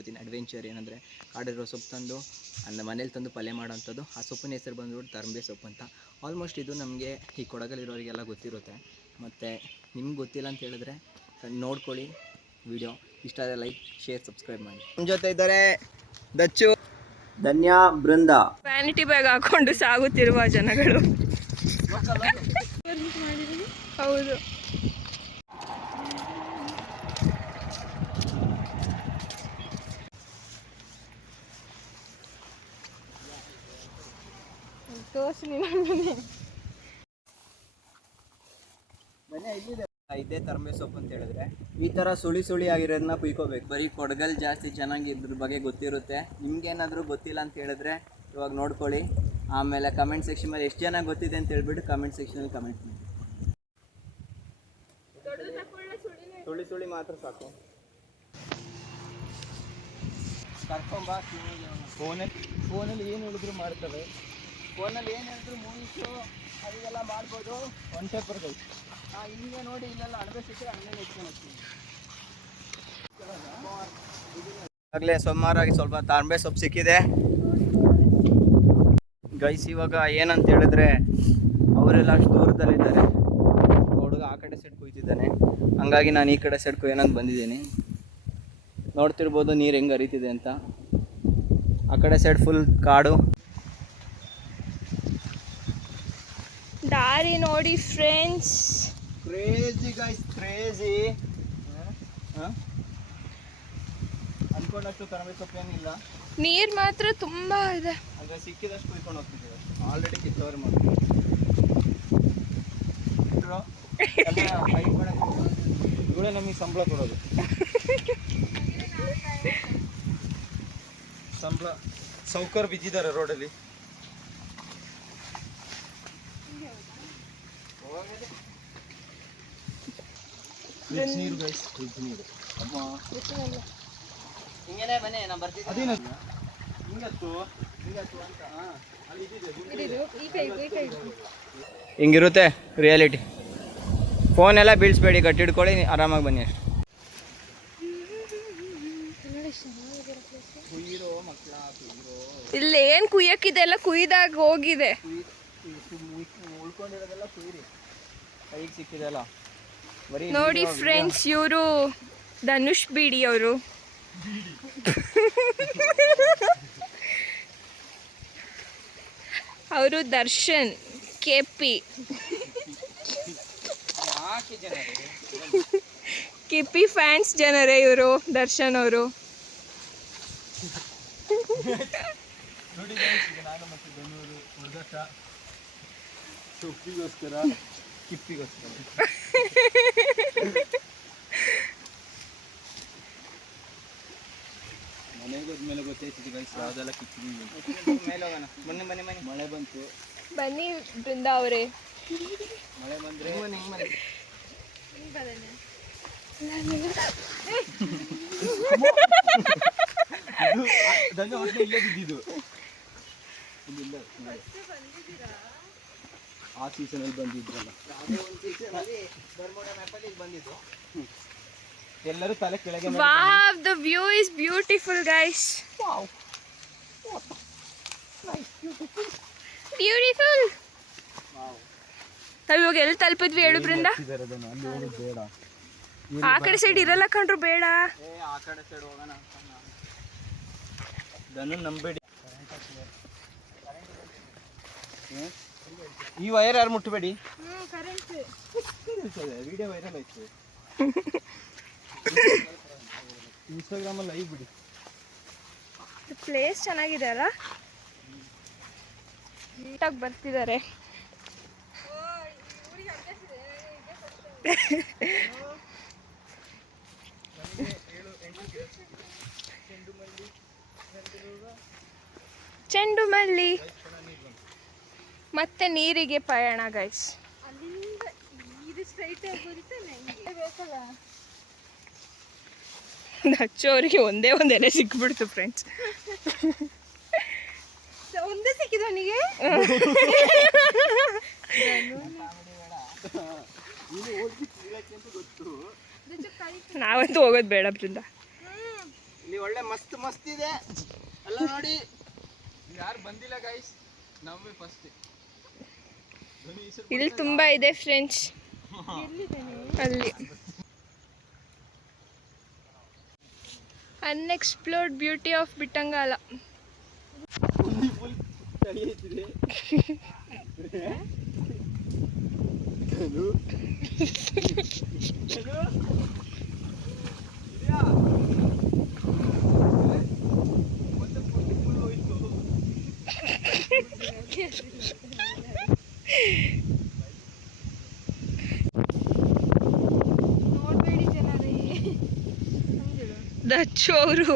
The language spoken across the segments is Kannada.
ಇವತ್ತಿನ ಅಡ್ವೆಂಚರ್ ಏನಂದರೆ ಕಾಡಿರೋ ಸೊಪ್ಪು ತಂದು ಮನೇಲಿ ತಂದು ಪಲ್ಯ ಮಾಡೋವಂಥದ್ದು. ಆ ಸೊಪ್ಪಿನ ಹೆಸರು ಬಂದ್ಬಿಟ್ಟು ತರಂಬೆ ಸೊಪ್ಪು ಅಂತ. ಆಲ್ಮೋಸ್ಟ್ ಇದು ನಮಗೆ ಈ ಕೊಡಗಲ್ಲಿರೋರಿಗೆಲ್ಲ ಗೊತ್ತಿರುತ್ತೆ. ಮತ್ತು ನಿಮ್ಗೆ ಗೊತ್ತಿಲ್ಲ ಅಂತ ಹೇಳಿದ್ರೆ ನೋಡ್ಕೊಳ್ಳಿ ವಿಡಿಯೋ. ಇಷ್ಟ ಆದರೆ ಲೈಕ್, ಶೇರ್, ಸಬ್ಸ್ಕ್ರೈಬ್ ಮಾಡಿ. ನಮ್ಮ ಜೊತೆ ಇದ್ದಾರೆ ದಚ್ಚು, ಧನ್ಯ, ಬೃಂದ. ವ್ಯಾನಿಟಿ ಬ್ಯಾಗ್ ಹಾಕೊಂಡು ಸಾಗುತ್ತಿರುವ ಜನಗಳು. ಹೌದು, ಇದೇ ತರಂಬೆ ಸೊಪ್ಪು ಅಂತ ಹೇಳಿದ್ರೆ ಈ ಥರ ಸುಳಿ ಆಗಿರೋದನ್ನ ಕುಯ್ಕೋಬೇಕು. ಬರೀ ಕೊಡಗಲ್ಲಿ ಜಾಸ್ತಿ ಚೆನ್ನಾಗಿ ಇದ್ರ ಬಗ್ಗೆ ಗೊತ್ತಿರುತ್ತೆ. ನಿಮ್ಗೇನಾದರೂ ಗೊತ್ತಿಲ್ಲ ಅಂತ ಹೇಳಿದ್ರೆ ಇವಾಗ ನೋಡ್ಕೊಳ್ಳಿ. ಆಮೇಲೆ ಕಮೆಂಟ್ ಸೆಕ್ಷನ್ ಮೇಲೆ ಎಷ್ಟು ಜನ ಗೊತ್ತಿದೆ ಅಂತ ಹೇಳ್ಬಿಟ್ಟು ಕಮೆಂಟ್ ಸೆಕ್ಷನಲ್ಲಿ ಕಮೆಂಟ್ ಮಾಡಿ. ಸುಳಿ ಮಾತ್ರ ಸಾಕು. ಕರ್ಕೊಂಬ. ಫೋನಲ್ಲಿ ಏನು ಹೇಳಿದ್ರು ಮಾಡ್ತವೆ. ಫೋನಲ್ಲಿ ಏನು ಹೇಳಿದ್ರು ಮೂವೀಸು ಅದೆಲ್ಲ ಮಾಡ್ಬೋದು. ಒನ್ ಪೇಪರ್ಗಳು ಹಿಂಗೆ ನೋಡಿ ಇಲ್ಲೆಲ್ಲ ಅಣಬೆ ಸಿಕ್ಕರೆ ಹಣ್ಣೆ ಇಟ್ಕೊಂಡು ಹೋಗ್ತೀನಿ. ಆಗಲೇ ಸುಮಾರಾಗಿ ಸ್ವಲ್ಪ ತಾಂಬೆ ಸೊಪ್ಪು ಸಿಕ್ಕಿದೆ ಗೈಸ್. ಇವಾಗ ಏನಂತ ಹೇಳಿದ್ರೆ ಅವರೆಲ್ಲ ಅಷ್ಟು ದೂರದಲ್ಲಿದ್ದಾರೆ. ಹುಡುಗ ಆ ಕಡೆ ಸೈಡ್ ಕುಯ್ತಿದ್ದಾನೆ, ಹಂಗಾಗಿ ನಾನು ಈ ಕಡೆ ಸೈಡ್ ಕುಯ್ಯೋಣಂತ ಬಂದಿದ್ದೀನಿ. ನೋಡ್ತಿರ್ಬೋದು ನೀರು ಹೆಂಗೆ ಹರಿತಿದೆ ಅಂತ. ಆ ಕಡೆ ಸೈಡ್ ಫುಲ್ ಕಾಡು. ದಾರಿ ನೋಡಿ ಫ್ರೆಂಡ್ಸ್, ಕ್ರೇಜಿ ಗೈಸ್, ಕ್ರೇಜಿ. ಅನ್ಕೊಂಡಷ್ಟು ತರಬೇತಿ ಸೊಪ್ಪೇನಿಲ್ಲ, ನೀರು ಮಾತ್ರ ತುಂಬ ಇದೆ. ಅಂದರೆ ಸಿಕ್ಕಿದಷ್ಟು ಕುಯ್ಕೊಂಡು ಹೋಗ್ತಿದ್ದೀವಿ. ಆಲ್ರೆಡಿ ಕಿತ್ತವರೆ ಮಾಡ್ತೀವಿ. ಇವಳೇ ನಮಗೆ ಸಂಬಳ ಕೊಡೋದು. ಸಂಬಳ ಸೌಕರ್ ಬಿದ್ದಿದ್ದಾರೆ ರೋಡಲ್ಲಿ. ನೀರು ಗೈಸ್, ನೀರು. ಅಮ್ಮ ಹಿಂಗೇನೆ ಬನ್ನಿ, ನಾನು ಬರ್ತೀನಿ. ಅದೇನು ಹಿಂಗತ್ತು ಅಂತ ಹಿಂಗಿರುತ್ತೆ ರಿಯಾಲಿಟಿ. ಫೋನೆಲ್ಲ ಬೀಳಿಸ್ಬೇಡಿ, ಗಟ್ಟಿಡ್ಕೊಳ್ಳಿ, ಆರಾಮಾಗಿ ಬನ್ನಿ ಅಷ್ಟು. ಇಲ್ಲೇನು ಕುಯ್ಯಕ್ಕಿದೆ ಎಲ್ಲ ಕುಯ್ದಾಗ ಹೋಗಿದೆ. ಉಳ್ಕೊಂಡಿರೋದೆಲ್ಲ ಕುಯ್ರಿ, ಕೈಗೆ ಸಿಕ್ಕಿದೆಲ್ಲ. ನೋಡಿ ಫ್ರೆಂಡ್ಸ್, ಇವರು ಧನುಷ್ ಬಿಡಿ ಅವರು. ಅವರು ದರ್ಶನ್ ಕೆಪಿ ಫ್ಯಾನ್ಸ್ ಜನರೇ ಇವರು, ದರ್ಶನ್ ಅವರು. ಸೊಪ್ಪಿಗೋಸ್ಕರ ಕಿಪ್ಪಿಗೋಸ್ಕರ ಮನೆಗೆ ಹೋದ್ಮೇಲೆ ಗೊತ್ತಾಯ್ತಿದೆ ಗೈಸ್, ಯಾವುದೆಲ್ಲ ಕಿಪ್ಪಿ ಮೇಲೆ ಹೋಗೋಣ. ಬನ್ನಿ ಬನ್ನಿ ಬನ್ನಿ, ಮಳೆ ಬಂತು. ಬನ್ನಿ ಬೃಂದ ಅವರೇ, ಮಳೆ ಬಂದರೆ ಇಲ್ಲೇ ಬಿದ್ದಿದ್ದು. ಆ ಸೀಸನಲ್ಲಿ ಬಂದಿದ್ರಲ್ಲ, ಬಂದಿದ್ದು. ಎಲ್ಲರೂ ತಲೆ ಕೆಳಗೆ. Wow, the view is beautiful guys. Beautiful. ನಾವು ಇವಾಗ ಎಲ್ಲಿ ತಲುಪಿದ್ವಿ ಹೇಳು ಬೃಂದ? ಆ ಕಡೆ ಸೈಡ್ ಇರಲ್ಲ ಕಣ್ರು, ಬೇಡ. ಆ ಕಡೆ ಸೈಡ್ ಹೋಗೋಣ. ಧನು ನಂಬೇಡಿ. ಈ ವೈರ್ ಯಾರು ಮುಟ್ಟಬೇಡಿ. ವಿಡಿಯೋ ವೈರಲ್ ಆಯ್ತು. ಇನ್ಸ್ಟಾಗ್ರಾಮಲ್ಲಿ ಲೈವ್ ಬಿಡಿ. ಪ್ಲೇಸ್ ಚೆನ್ನಾಗಿದೆ ಅಲ್ಲ, ನೀಟಾಗಿ ಬರ್ತಿದ್ದಾರೆ. ಚೆಂಡು ಮಲ್ಲಿ ಮತ್ತೆ ನೀರಿಗೆ ಪಯಣ ಗೈಸ್. ಹಚ್ಚೋರಿಗೆ ಒಂದೇ ಒಂದು ಎಲೆ ಸಿಕ್ಬಿಡ್ತು ಫ್ರೆಂಡ್ಸ್. ಒಂದೇ ಸಿಕ್ಕಿದ ಅವನಿಗೆ. ನಾವಂತೂ ಹೋಗೋದು ಬೇಡ ಬೃಂದ. ಇಲ್ಲಿ ಒಳ್ಳೆ ಮಸ್ತ್ ಮಸ್ತ್ ಇದೆ ಅಲ್ಲ ನೋಡಿ. ಯಾರು ಬಂದಿಲ್ಲ ಗೈಸ್, ನಮ್ಮೇ ಫಸ್ಟ್. ಇಲ್ಲಿ ತುಂಬಾ ಇದೆ ಫ್ರೆಂಡ್ಸ್. ಅಲ್ಲಿ unexplored beauty of Bittangala. Dachu ಅವರು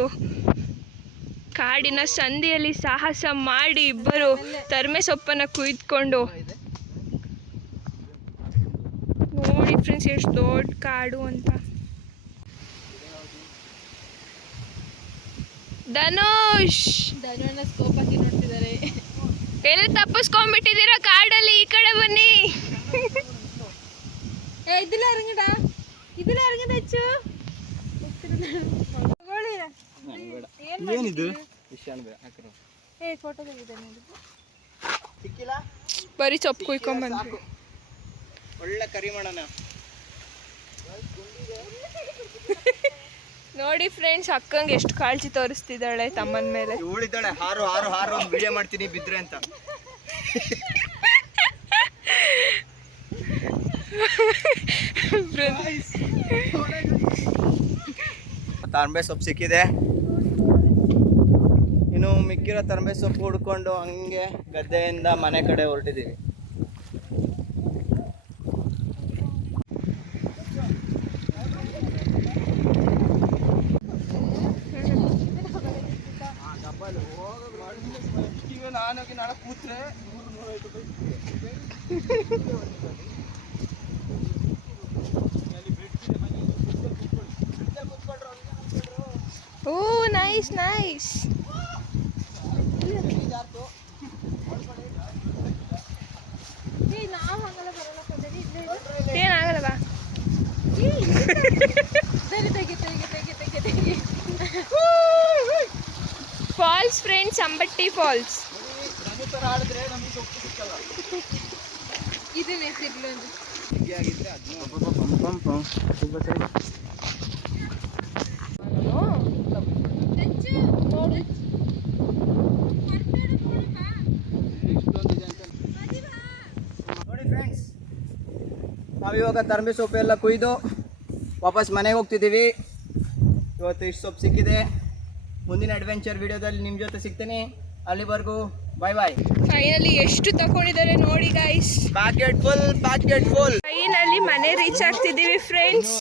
ಕಾಡಿನ ಸಂದಿಯಲ್ಲಿ ಸಾಹಸ ಮಾಡಿ ಇಬ್ಬರು ತರ್ಮೆ ಸೊಪ್ಪನ್ನು ಕುಯ್ದುಕೊಂಡು ನೋಡಿ ಫ್ರೆಂಡ್ಸ್ ಎಷ್ಟು ದೊಡ್ಡ ಕಾಡು ಅಂತ. ಧನುಷ್ ಸ್ಕೋಪ್ ಹಾಕಿ ನೋಡ್ತಿದ್ದಾರೆ. ಎಲ್ಲಿ ತಪ್ಪಿಸ್ಕೊಂಡ್ಬಿಟ್ಟಿದ್ದೀರಾ ಕಾಡಲ್ಲಿ, ಈ ಕಡೆ ಬನ್ನಿ. ಇದಿಲ್ಲ ಇರಂಗಡ ಹೆಚ್ಚು ಏನಿದು ಫೋಟೋ ತೆಗಿದ್ದಾನೆ. ಸಿಕ್ಕಿಲ್ಲ, ಬರೀ ಸೊಪ್ಪು ಕುಯ್ಕೊಂಡ್ಬಂದ್ವಿ. ಒಳ್ಳೆ ಕರಿ ಮಾಡೋಣ. ನೋಡಿ ಫ್ರೆಂಡ್ಸ್, ಅಕ್ಕಂಗೆ ಎಷ್ಟು ಕಾಳಜಿ ತೋರಿಸ್ತಿದ್ದಾಳೆ ತಮ್ಮನ ಮೇಲೆ. ಉಳಿತಾಳೆ, ಹಾರು ಹಾರು ಹಾರು ಒಂದು ವಿಡಿಯೋ ಮಾಡ್ತೀನಿ ಬಿದ್ರೆ ಅಂತ. ತರಂಬೆ ಸೊಪ್ಪು ಸಿಕ್ಕಿದೆ. ಇನ್ನು ಮಿಕ್ಕಿರೋ ತರಂಬೆ ಸೊಪ್ಪು ಹುಡ್ಕೊಂಡು ಹಂಗೆ ಗದ್ದೆಯಿಂದ ಮನೆ ಕಡೆ ಹೊರಟಿದ್ದೀವಿ. ನಾನೋಗಿ ನಾಳೆ ಕೂತ್ರೆ ಓ ನೈಸ್ ನೈಸ್. ಏನಾಗಲ್ಲ ಬಾ. Falls friends, Ambatti falls. ಇದನ್ನೇ ಸಿಗ್ಲು ಅಂತ ನೋಡಿ ಫ್ರೆಂಡ್ಸ್, ನಾವಿವಾಗ ತರಂಬೆ ಸೊಪ್ಪು ಎಲ್ಲ ಕುಯ್ದು ವಾಪಸ್ ಮನೆಗೆ ಹೋಗ್ತಿದ್ದೀವಿ. ಇವತ್ತು ಇಷ್ಟು ಸೊಪ್ಪು ಸಿಕ್ಕಿದೆ. ಮುಂದಿನ ಅಡ್ವೆಂಚರ್ ವಿಡಿಯೋದಲ್ಲಿ ನಿಮ್ಮ ಜೊತೆ ಸಿಗ್ತೀನಿ. ಅಲ್ಲಿವರೆಗೂ ಬಾಯ್ ಬಾಯ್. ಫೈನಲಿ ಎಷ್ಟು ತಗೊಂಡಿದ್ದಾರೆ ನೋಡಿ ಗೈಸ್. Packet full. ಫೈನಲಿ ಮನೆ ರೀಚ್ ಆಗ್ತಿದ್ದೀವಿ ಫ್ರೆಂಡ್ಸ್.